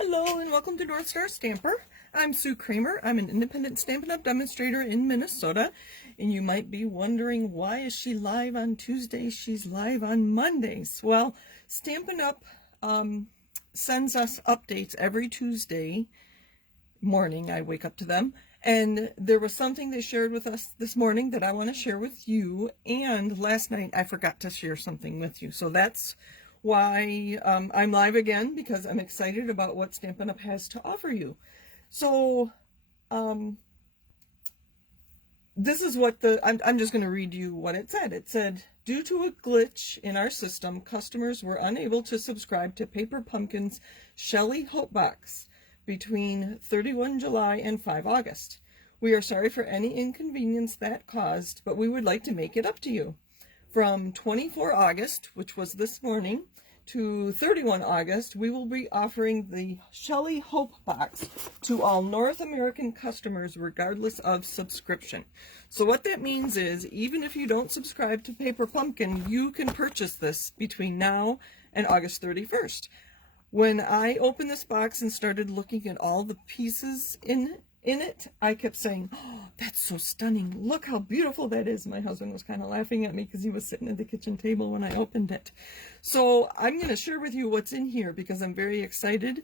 Hello and welcome to North Star Stamper. I'm Sue Kremer. I'm an independent Stampin' Up! Demonstrator in Minnesota. And you might be wondering, why is she live on Tuesdays? She's live on Mondays. Well, Stampin' Up! Sends us updates every Tuesday morning. I wake up to them. And there was something they shared with us this morning that I want to share with you. And last night I forgot to share something with you. So that's why I'm live again, because I'm excited about what Stampin' Up! Has to offer you. So this is what I'm just going to read you what it said. It said, due to a glitch in our system, customers were unable to subscribe to Paper Pumpkin's Shelley Hope Box between 31 July and 5 August. We are sorry for any inconvenience that caused, but we would like to make it up to you. From 24 August, which was this morning, to 31 August, we will be offering the Shelley Hope Box to all North American customers regardless of subscription. So what that means is, even if you don't subscribe to Paper Pumpkin, you can purchase this between now and August 31st. When I opened this box and started looking at all the pieces in it, I kept saying, oh, that's so stunning. Look how beautiful that is. My husband was kind of laughing at me because he was sitting at the kitchen table when I opened it. So I'm going to share with you what's in here because I'm very excited.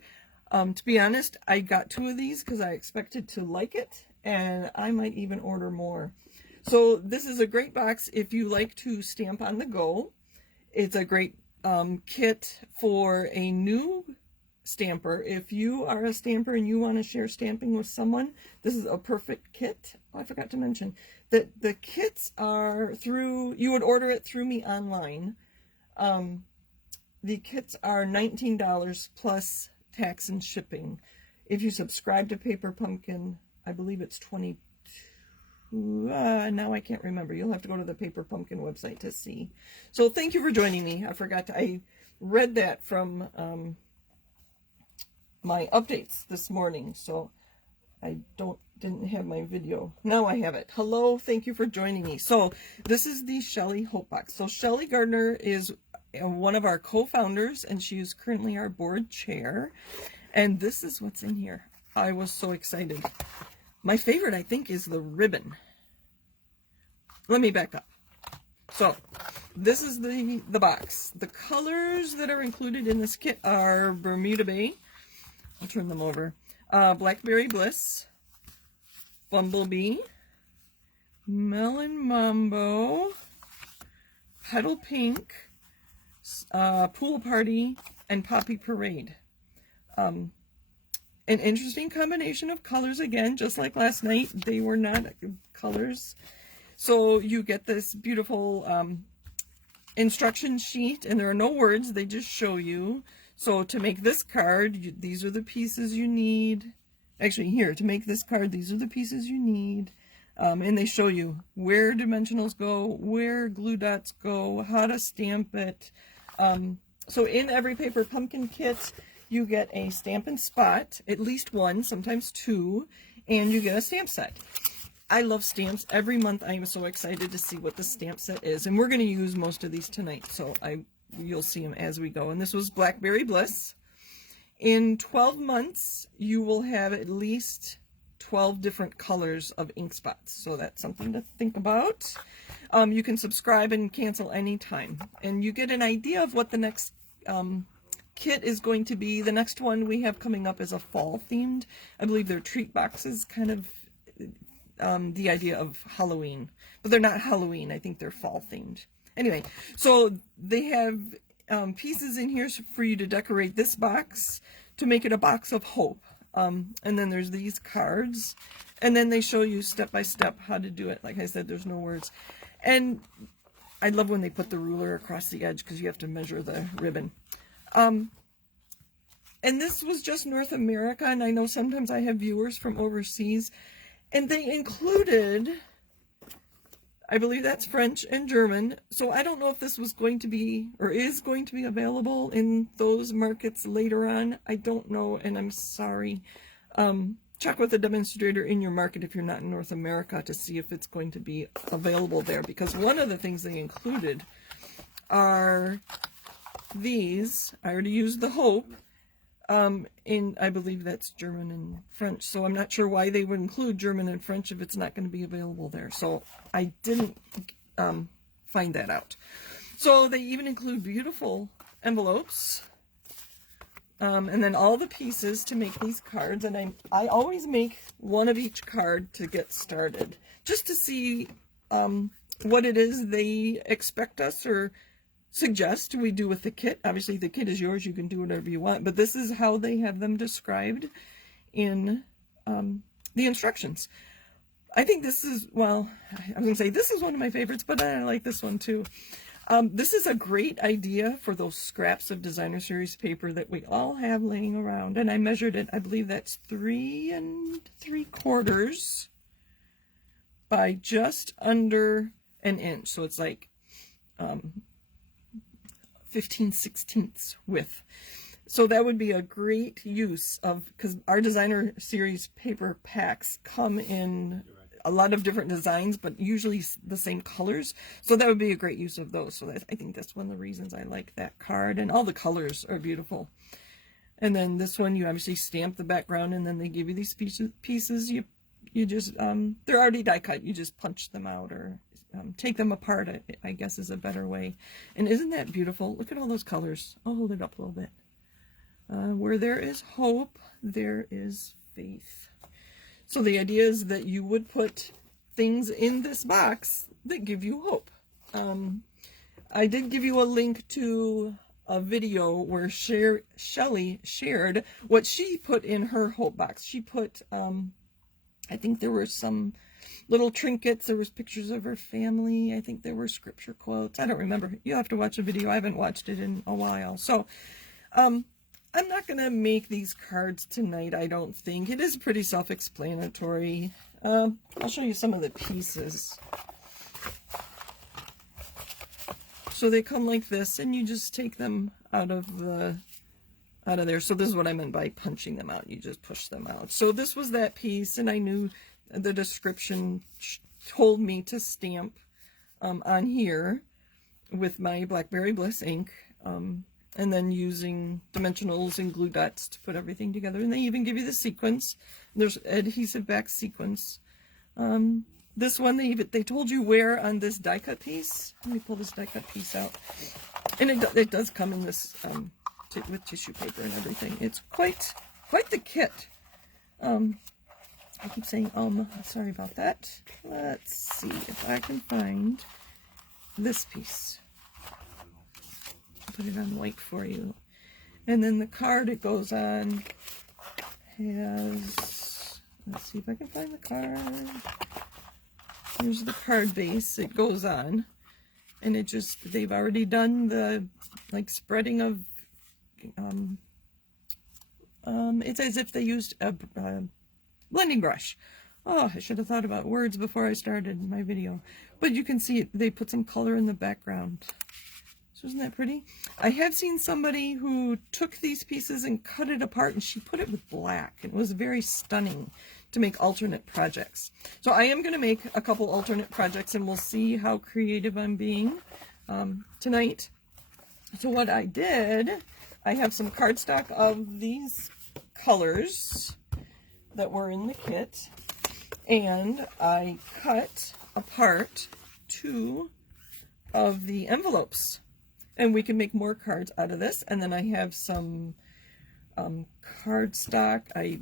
To be honest, I got 2 of these because I expected to like it, and I might even order more. So this is a great box if you like to stamp on the go. It's a great kit for a new stamper. If you are a stamper and you want to share stamping with someone, this is a perfect kit. Oh, I forgot to mention that the kits are through, you would order it through me online. The kits are $19 plus tax and shipping. If you subscribe to Paper Pumpkin, I believe it's $22. Now I can't remember. You'll have to go to the Paper Pumpkin website to see. So thank you for joining me. I read that from my updates this morning, so I didn't have my video. Now I have it. Hello, thank you for joining me. So this is the Shelley Hope Box. So Shelley Gardner is one of our co-founders, and she is currently our board chair. And this is what's in here. I was so excited. My favorite, I think, is the ribbon. Let me back up. So this is the box. The colors that are included in this kit are Bermuda Bay. I'll turn them over. Blackberry Bliss, Bumblebee, Melon Mambo, Petal Pink, Pool Party, and Poppy Parade. An interesting combination of colors again, just like last night. They were not colors. So you get this beautiful instruction sheet, and there are no words, they just show you. So to make this card, these are the pieces you need. Actually, here, to make this card, these are the pieces you need. And they show you where dimensionals go, where glue dots go, how to stamp it. So in every Paper Pumpkin kit, you get a Stampin' Spot, at least one, sometimes 2, and you get a stamp set. I love stamps. Every month I am so excited to see what the stamp set is. And we're going to use most of these tonight, so you'll see them as we go. And this was Blackberry Bliss. In 12 months, you will have at least 12 different colors of ink spots. So that's something to think about. You can subscribe and cancel anytime. And you get an idea of what the next kit is going to be. The next one we have coming up is a fall themed. I believe they're treat boxes, kind of the idea of Halloween. But they're not Halloween. I think they're fall themed. Anyway, so they have pieces in here for you to decorate this box to make it a box of hope. And then there's these cards. And then they show you step by step how to do it. Like I said, there's no words. And I love when they put the ruler across the edge because you have to measure the ribbon. And this was just North America. And I know sometimes I have viewers from overseas. And they included, I believe that's French and German. So I don't know if this was going to be or is going to be available in those markets later on. I don't know, and I'm sorry. Check with the demonstrator in your market if you're not in North America to see if it's going to be available there. Because one of the things they included are these. I already used the Hope. I believe that's German and French, so I'm not sure why they would include German and French if it's not going to be available there. So I didn't find that out. So they even include beautiful envelopes, and then all the pieces to make these cards. And I always make one of each card to get started, just to see what it is they expect us or suggest we do with the kit. Obviously the kit is yours, you can do whatever you want, but this is how they have them described in the instructions. I think this is, well, I was gonna say this is one of my favorites, but I like this one too. This is a great idea for those scraps of designer series paper that we all have laying around, and I measured it. I believe that's 3 3/4 by just under an inch, so it's like 15/16 width. So that would be a great use of, because our designer series paper packs come in a lot of different designs, but usually the same colors. So that would be a great use of those. So I think that's one of the reasons I like that card, and all the colors are beautiful. And then this one, you obviously stamp the background, and then they give you these pieces. You just, they're already die cut. You just punch them out, or take them apart, I guess is a better way. And isn't that beautiful? Look at all those colors. I'll hold it up a little bit. Where there is hope, there is faith. So the idea is that you would put things in this box that give you hope. I did give you a link to a video where Shelley shared what she put in her hope box. She put, I think there were some little trinkets, there was pictures of her family, I think there were scripture quotes, I don't remember. You'll have to watch the video, I haven't watched it in a while. So I'm not going to make these cards tonight, I don't think. It is pretty self-explanatory. I'll show you some of the pieces. So they come like this, and you just take them out of there. So this is what I meant by punching them out. You just push them out. So this was that piece, and I knew the description told me to stamp on here with my Blackberry Bliss ink, and then using dimensionals and glue dots to put everything together. And they even give you the sequence. There's adhesive back sequence. This one, they told you where on this die cut piece. Let me pull this die cut piece out. And it does come in this with tissue paper and everything. It's quite the kit. I keep saying sorry about that. Let's see if I can find this piece. I'll put it on white for you. And then the card it goes on has, let's see if I can find the card. Here's the card base it goes on. And it just, they've already done the like spreading of, it's as if they used a blending brush. Oh, I should have thought about words before I started my video. But you can see they put some color in the background. So isn't that pretty? I have seen somebody who took these pieces and cut it apart, and she put it with black. It was very stunning to make alternate projects. So I am going to make a couple alternate projects, and we'll see how creative I'm being tonight. So what I did, I have some cardstock of these colors that were in the kit, and I cut apart 2 of the envelopes, and we can make more cards out of this. And then I have some cardstock. I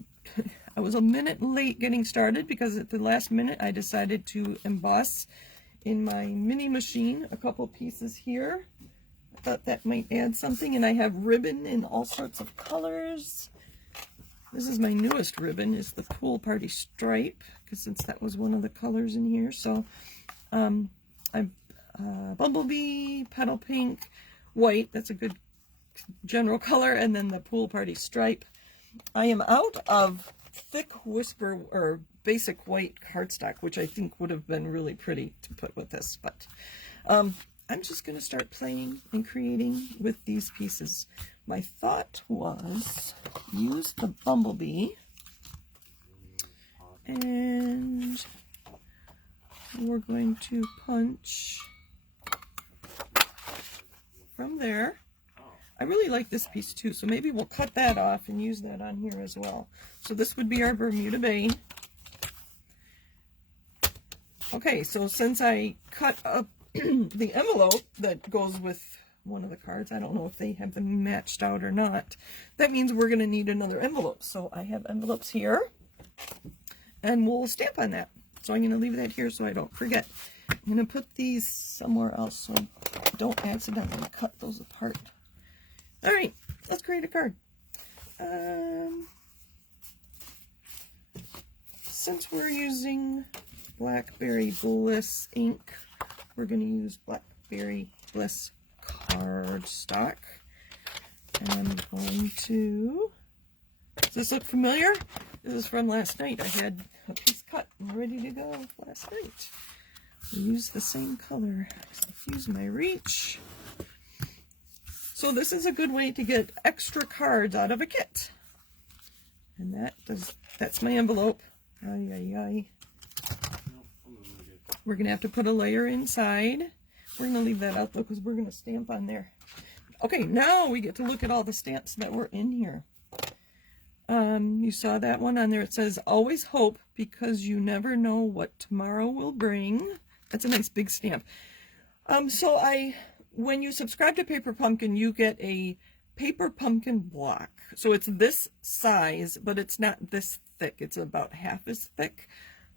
was a minute late getting started because at the last minute I decided to emboss in my mini machine a couple pieces here. I thought that might add something, and I have ribbon in all sorts of colors. This is my newest ribbon, is the Pool Party Stripe, because since that was one of the colors in here. So I've Bumblebee, Petal Pink, White, that's a good general color, and then the Pool Party Stripe. I am out of thick Whisper or basic white cardstock, which I think would have been really pretty to put with this, but I'm just going to start playing and creating with these pieces. My thought was use the Bumblebee, and we're going to punch from there. I really like this piece too, so maybe we'll cut that off and use that on here as well. So this would be our Bermuda Bay. Okay, so since I cut up the envelope that goes with one of the cards, I don't know if they have them matched out or not, that means we're going to need another envelope. So I have envelopes here, and we'll stamp on that. So I'm going to leave that here so I don't forget. I'm going to put these somewhere else so I don't accidentally cut those apart. All right, let's create a card. Since we're using Blackberry Bliss ink, we're going to use Blackberry Bliss cardstock. And I'm going to... Does this look familiar? This is from last night. I had a piece cut and ready to go last night. We'll use the same color. Use my reach. So this is a good way to get extra cards out of a kit. And that's my envelope. Ay, ay, ay. We're going to have to put a layer inside. We're going to leave that out though because we're going to stamp on there. Okay, now we get to look at all the stamps that were in here. You saw that one on there. It says, always hope because you never know what tomorrow will bring. That's a nice big stamp. When you subscribe to Paper Pumpkin, you get a Paper Pumpkin block. So it's this size, but it's not this thick. It's about half as thick.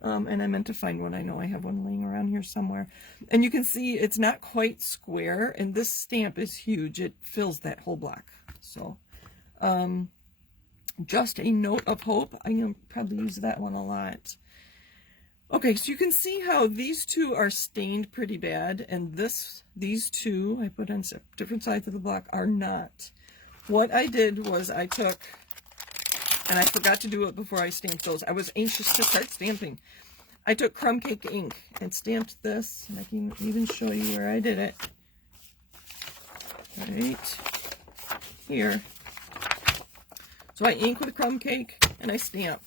And I meant to find one. I know I have one laying around here somewhere. And you can see it's not quite square, and this stamp is huge. It fills that whole block. So, just a note of hope. I'm going to probably use that one a lot. Okay, so you can see how these two are stained pretty bad, and these two I put on different sides of the block are not. What I did was I took, and I forgot to do it before I stamped those. I was anxious to start stamping. I took crumb cake ink and stamped this, and I can even show you where I did it. Right here. So I ink with crumb cake and I stamp.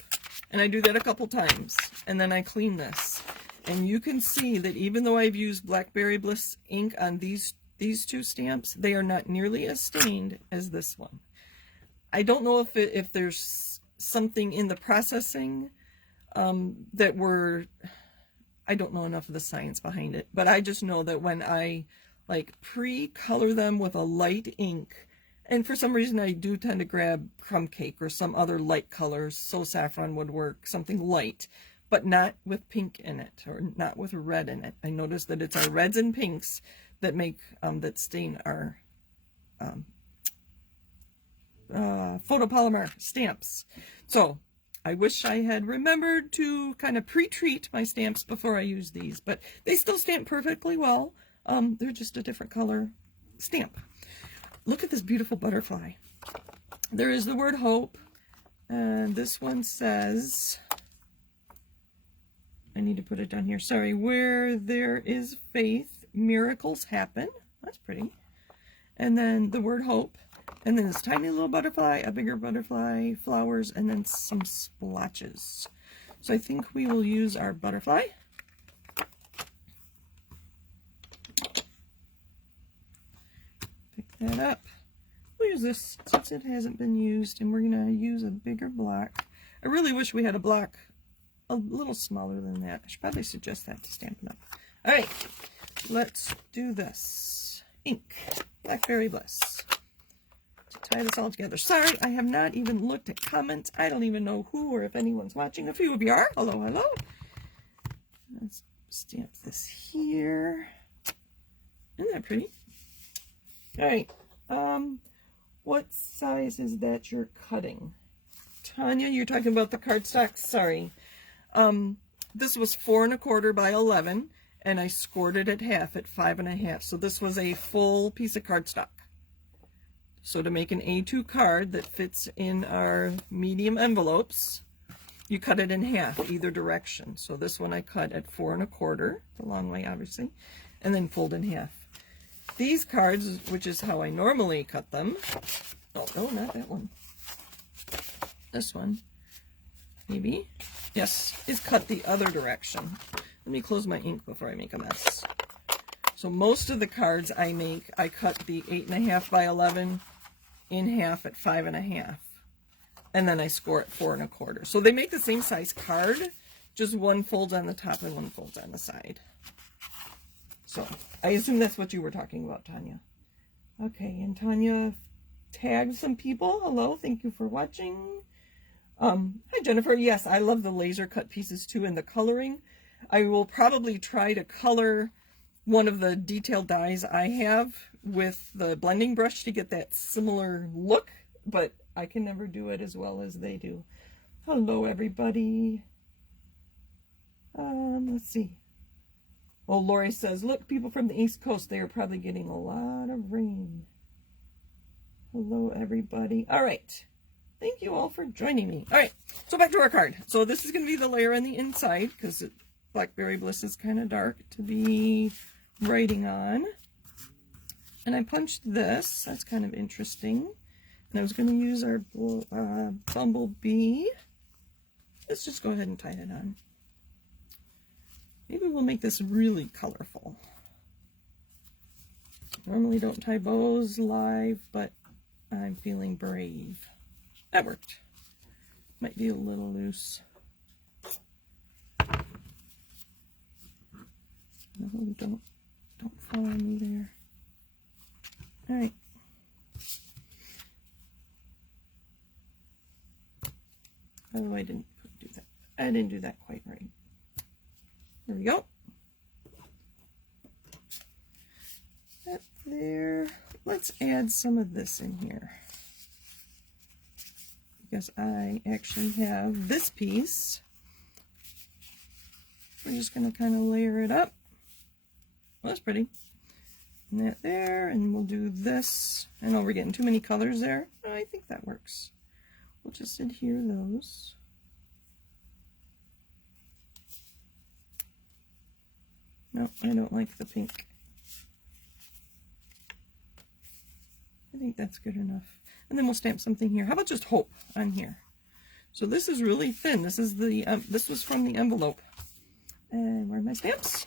And I do that a couple times. And then I clean this. And you can see that even though I've used Blackberry Bliss ink on these two stamps, they are not nearly as stained as this one. I don't know if there's something in the processing I don't know enough of the science behind it. But I just know that when I pre-color them with a light ink, and for some reason I do tend to grab crumb cake or some other light colors, so saffron would work, something light, but not with pink in it or not with red in it. I noticed that it's our reds and pinks that make that stain our photopolymer stamps. So I wish I had remembered to kind of pre-treat my stamps before I use these, but they still stamp perfectly well. They're just a different color stamp. Look at this beautiful butterfly. There is the word hope, and this one says, I need to put it down here, sorry, where there is faith, miracles happen. That's pretty. And then the word hope, and then this tiny little butterfly, a bigger butterfly, flowers, and then some splotches. So I think we will use our butterfly. That up. We'll use this since it hasn't been used, and we're going to use a bigger block. I really wish we had a block a little smaller than that. I should probably suggest that to Stampin' Up. All right, let's do this. Ink, Blackberry Bliss. To tie this all together. Sorry, I have not even looked at comments. I don't even know who or if anyone's watching. A few of you are. Hello, hello. Let's stamp this here. Isn't that pretty? All right, what size is that you're cutting? Tanya, you're talking about the cardstock? Sorry. This was 4 1/4 by 11, and I scored it at half at 5 1/2. So this was a full piece of cardstock. So to make an A2 card that fits in our medium envelopes, you cut it in half, either direction. So this one I cut at 4 1/4, the long way obviously, and then fold in half. These cards, which is how I normally cut them, oh no, not that one, this one, maybe, yes, is cut the other direction. Let me close my ink before I make a mess. So most of the cards I make, I cut the 8 1/2 by 11 in half at 5.5. And then I score at 4 1/4. So they make the same size card, just one folds on the top and one folds on the side. So I assume that's what you were talking about, Tanya. Okay, and Tanya tagged some people. Hello, thank you for watching. Hi Jennifer. Yes, I love the laser cut pieces too, and the coloring. I will probably try to color one of the detailed dies I have with the blending brush to get that similar look, but I can never do it as well as they do. Hello everybody. Let's see. Well, Lori says, look, people from the East Coast, they are probably getting a lot of rain. Hello everybody. All right. Thank you all for joining me. All right, so back to our card. So this is going to be the layer on the inside because Blackberry Bliss is kind of dark to be writing on. And I punched this. That's kind of interesting. And I was going to use our bumblebee. Let's just go ahead and tie it on. Maybe we'll make this really colorful. Normally don't tie bows live, but I'm feeling brave. That worked. Might be a little loose. No, don't fall on me there. All right. Oh, I didn't do that. I didn't do that quite right. There we go. That there. Let's add some of this in here, because I actually have this piece. We're just going to kind of layer it up. Well, that's pretty. And that there, and we'll do this. I know we're getting too many colors there. I think that works. We'll just adhere those. No, I don't like the pink. I think that's good enough. And then we'll stamp something here. How about just Hope on here? So this is really thin. This is the this was from the envelope. And where are my stamps?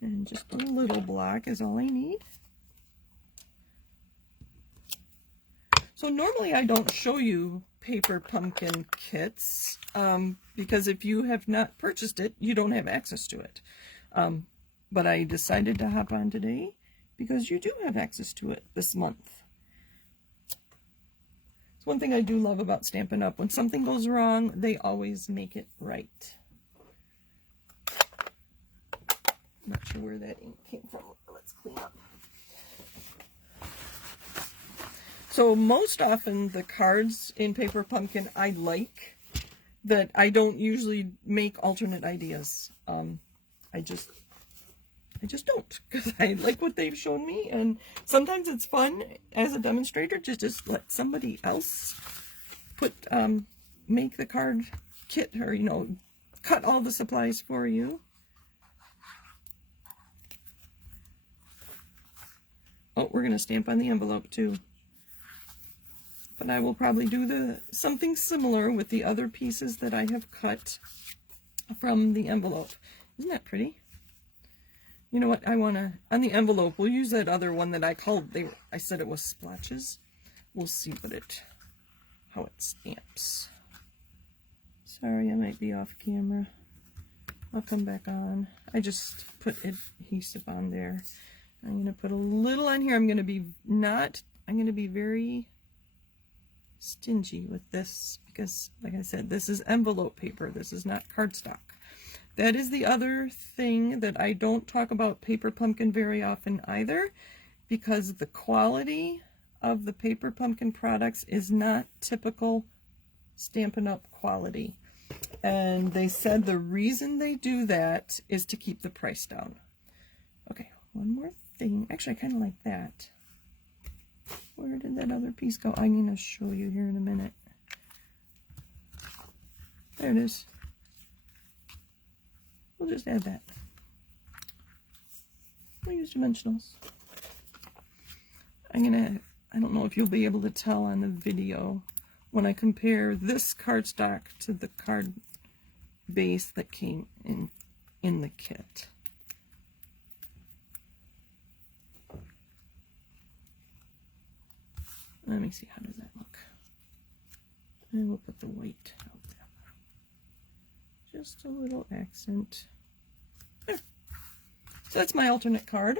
And just a little block is all I need. So normally I don't show you paper pumpkin kits because if you have not purchased it, you don't have access to it. But I decided to hop on today because you do have access to it this month. It's one thing I do love about Stampin' Up. When something goes wrong, they always make it right. I'm not sure where that ink came from. Let's clean up. So most often the cards in Paper Pumpkin I like, that I don't usually make alternate ideas. I just don't, because I like what they've shown me, and sometimes it's fun as a demonstrator to just let somebody else make the card kit, or cut all the supplies for you. Oh, we're going to stamp on the envelope too. But I will probably do something similar with the other pieces that I have cut from the envelope. Isn't that pretty? You know what, on the envelope, we'll use that other one that I said it was splotches. We'll see how it stamps. Sorry, I might be off camera. I'll come back on. I just put adhesive on there. I'm going to put a little on here. I'm going to be very stingy with this because, like I said, this is envelope paper. This is not cardstock. That is the other thing that I don't talk about Paper Pumpkin very often either, because the quality of the Paper Pumpkin products is not typical Stampin' Up quality. And they said the reason they do that is to keep the price down. Okay, one more thing. Actually, I kind of like that. Where did that other piece go? I'm going to show you here in a minute. There it is. We'll just add that. We'll use dimensionals. I don't know if you'll be able to tell on the video when I compare this cardstock to the card base that came in the kit. Let me see, how does that look? And we'll put the white out there. Just a little accent. There. So that's my alternate card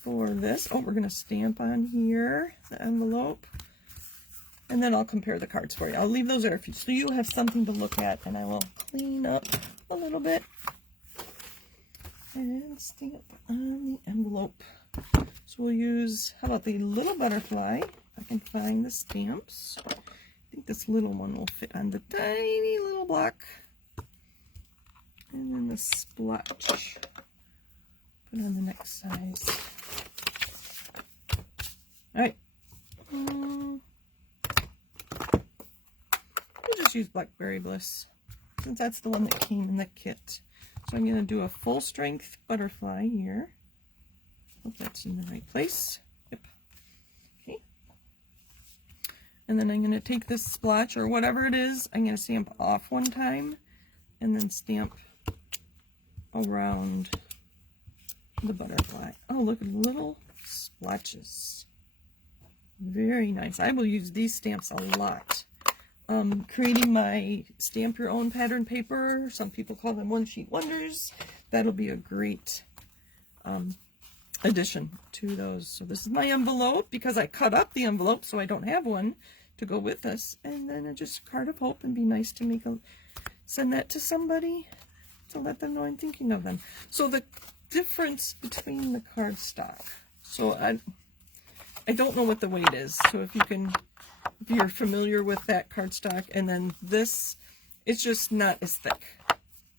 for this. Oh, we're going to stamp on here, the envelope. And then I'll compare the cards for you. I'll leave those there for you, so you have something to look at, and I will clean up a little bit and stamp on the envelope. So we'll use, how about the little butterfly? I can find the stamps. I think this little one will fit on the tiny little block. And then the splotch. Put on the next size. Alright. We'll just use Blackberry Bliss, since that's the one that came in the kit. So I'm going to do a full strength butterfly here. Hope that's in the right place. Yep. Okay. And then I'm going to take this splotch, or whatever it is, I'm going to stamp off one time, and then stamp around the butterfly. Oh, look at little splotches. Very nice. I will use these stamps a lot. Creating my stamp your own pattern paper. Some people call them one sheet wonders. That'll be a great addition to those. So this is my envelope, because I cut up the envelope so I don't have one to go with us. And then I just card of hope, and be nice to send that to somebody to let them know I'm thinking of them. So the difference between the cardstock. So I don't know what the weight is. So if you're familiar with that cardstock, and then this, it's just not as thick.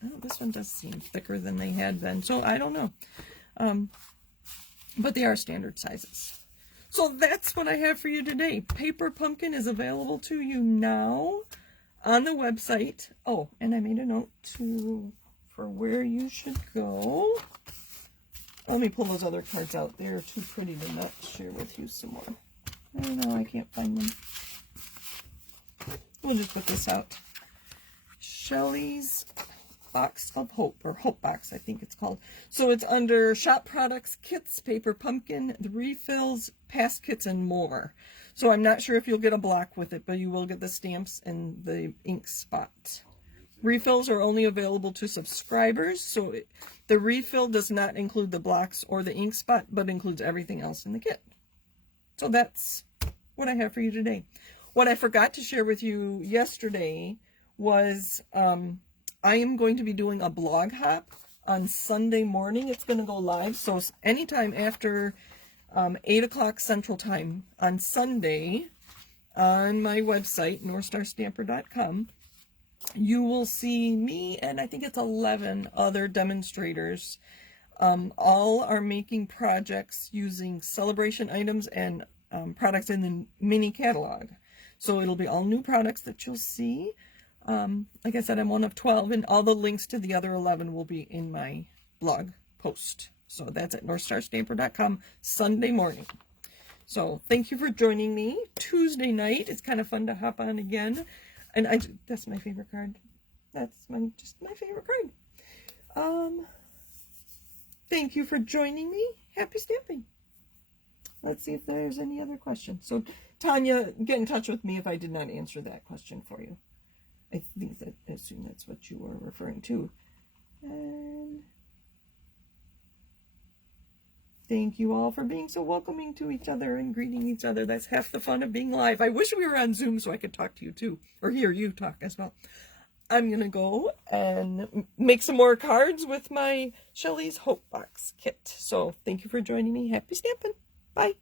Oh, this one does seem thicker than they had been, so I don't know. But they are standard sizes. So that's what I have for you today. Paper Pumpkin is available to you now on the website. Oh, and I made a note for where you should go. Let me pull those other cards out. They're too pretty to not share with you some more. I don't know, I can't find them. We'll just put this out. Shelley's Box of Hope, or Hope Box, I think it's called. So it's under Shop Products, Kits, Paper Pumpkin, the Refills, Past Kits, and more. So I'm not sure if you'll get a block with it, but you will get the stamps and the ink spot. Refills are only available to subscribers, so the refill does not include the blocks or the ink spot, but includes everything else in the kit. So that's what I have for you today. What I forgot to share with you yesterday was I am going to be doing a blog hop on Sunday morning. It's going to go live, so anytime after 8 o'clock Central Time on Sunday on my website, northstarstamper.com, you will see me and I think it's 11 other demonstrators. All are making projects using celebration items and products in the mini catalog. So it'll be all new products that you'll see. Like I said, I'm one of 12, and all the links to the other 11 will be in my blog post. So that's at northstarstamper.com Sunday morning. So thank you for joining me. Tuesday night, it's kind of fun to hop on again. And that's my favorite card. That's just my favorite card. Thank you for joining me. Happy stamping. Let's see if there's any other questions. So Tanya, get in touch with me if I did not answer that question for you. I assume that's what you were referring to. And thank you all for being so welcoming to each other and greeting each other. That's half the fun of being live. I wish we were on Zoom so I could talk to you too, or hear you talk as well. I'm going to go and make some more cards with my Shelley's Hope Box kit. So thank you for joining me. Happy stamping. Bye.